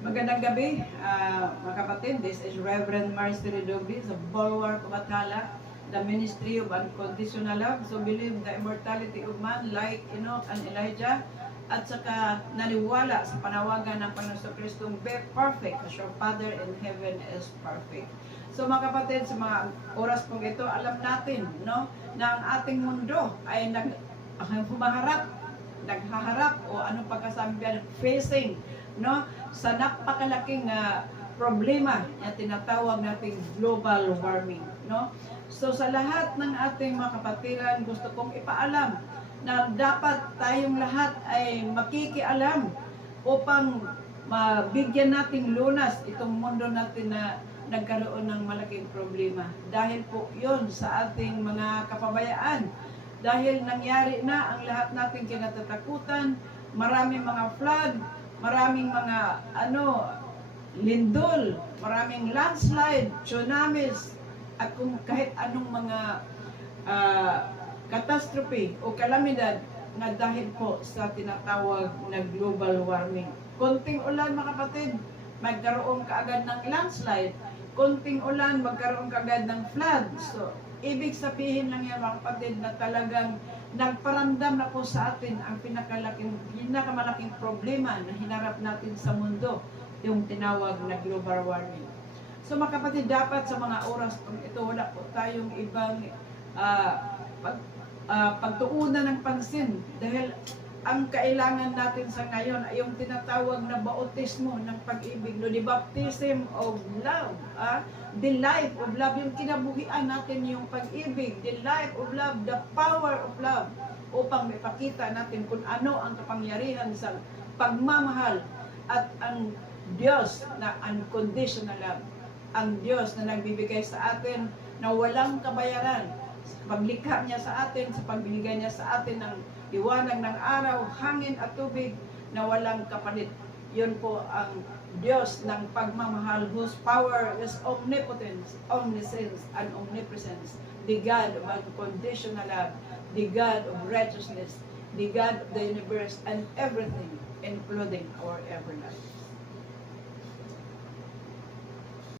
Magandang gabi, mga kapatid. This is Reverend Marjorie Dobby sa Bulwark of Atala, the Ministry of Unconditional Love. So believe the immortality of man like Enoch and Elijah, at saka naniwala sa panawagan ng Panginoon Kristong be perfect as your Father in heaven is perfect. So mga kapatid, sa mga oras pong ito, alam natin no, na ang ating mundo ay naghaharap o anong pagkasabi facing no sa napakalaking problema na tinatawag nating global warming, no? So sa lahat ng ating mga kapatiran, gusto kong ipaalam na dapat tayong lahat ay makikialam upang mabigyan nating lunas itong mundo natin na nagkaroon ng malaking problema. Dahil po yun sa ating mga kapabayaan. Dahil nangyari na ang lahat nating kinatatakutan, maraming mga flood, maraming mga lindol, maraming landslide, tsunamis, at kung kahit anong mga catastrophe o kalamidad na dahil po sa tinatawag na global warming. Konting ulan mga kapatid, magkaroon kaagad ng landslide. Konting ulan, magkaroon kaagad ng flood. So, ibig sabihin lang yan mga kapatid na talagang nagparamdam na po sa atin ang pinakamalaking problema na hinarap natin sa mundo, yung tinawag na global warming. So mga kapatid, dapat sa mga oras ito wala po tayong ibang pagtuunan ng pansin dahil ang kailangan natin sa ngayon ay yung tinatawag na bautismo ng pag-ibig, no? The baptism of love, the life of love, yung kinabuhian natin yung pag-ibig, the life of love, the power of love, upang maipakita natin kung ano ang kapangyarihan sa pagmamahal at ang Diyos na unconditional love, ang Diyos na nagbibigay sa atin na walang kabayaran, sa paglikha niya sa atin, sa pagbibigay niya sa atin ng liwanag ng araw, hangin at tubig na walang kapalit. Yun po ang Diyos ng pagmamahal, whose power is omnipotence, omniscience, and omnipresence. The God of unconditional love, the God of righteousness, the God of the universe and everything, including our every life.